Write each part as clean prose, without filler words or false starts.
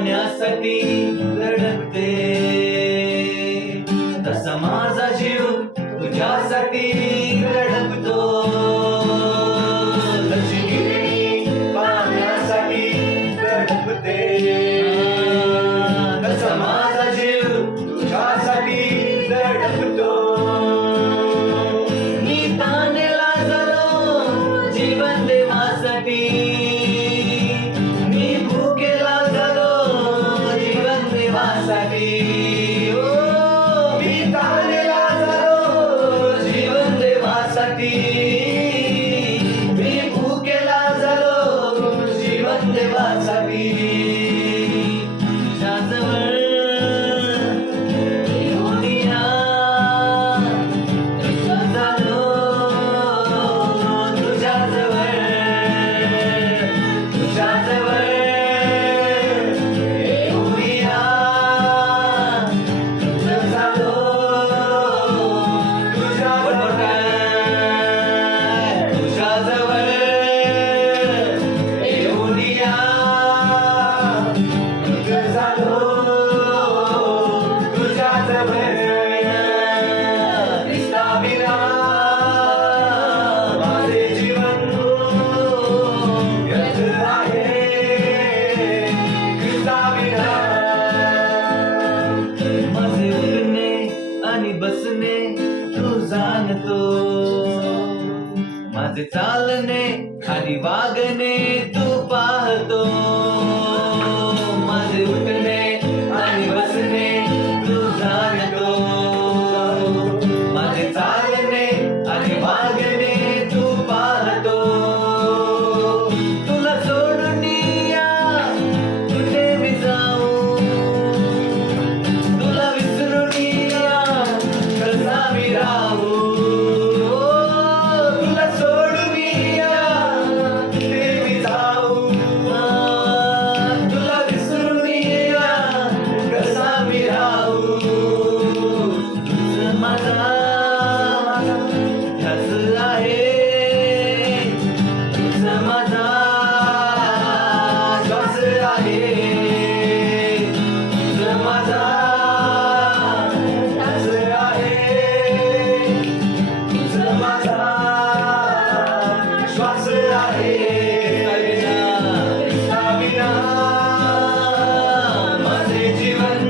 पाण्यासाठी धडकते, तसा माझा जीव तुझ्यासाठी धडकतो. लक्ष्मी पाण्यासाठी धडकते, तसा माझा जीव तुझ्यासाठी धडकतो. मी तानेला झालो जीवन देवासाठी, मी भुकेला झालो जीवन देवासाठी. मी तानेला झालो जीवन देवासाठी, मी भुकेला झालो जीवन देवासाठी. तुझ्याजवळ येऊनिया झालो, तुझ्याजवळ येऊनिया झालो, तुझ्याजवळ येऊनिया झालो, तुझ्याजवळ. ख्रिस्ताविना माझे जीवन व्यर्थ आहे, ख्रिस्ताविना. माझे उठणे आणि बसणे तू जाणतो, माझे चालणे आणि वागणे तू पाहतो. माझे उठणे आणि बसणे तू जाणतो, माझे चालणे आणि वागणे तू पाहतो. तुला सोडून या कुठे मी जाऊ, तुला विसरून या कसा मी राहू. तुला सोडून या कुठे मी जाऊ, तुला विसरून या कसा मी राहू. तुझं माझा ध्यास आहे, तुझं माझा श्वास आहे, तुझं माझा ध्यास आहे, तुझं माझा श्वास आहे. ख्रिस्ताविना माझे जीवन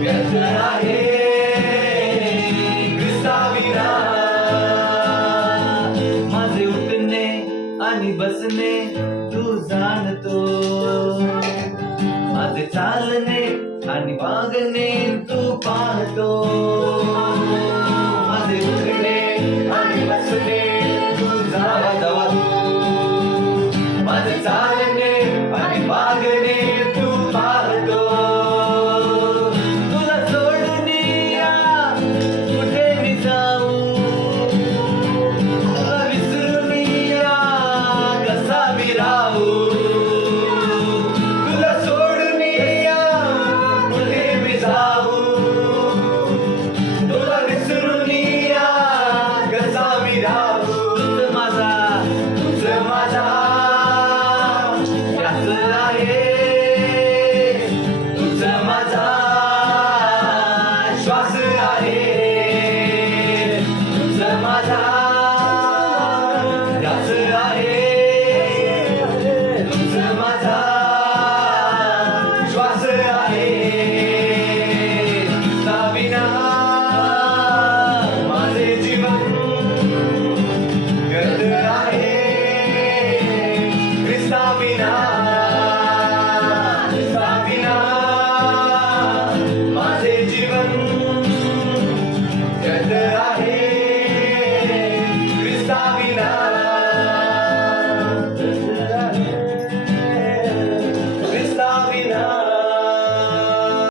व्यर्थ आहे, ख्रिस्ताविना. माझे उठणे आणि बसणे तू जाणतो, माझे चालणे आणि वागणे तू पाहतो.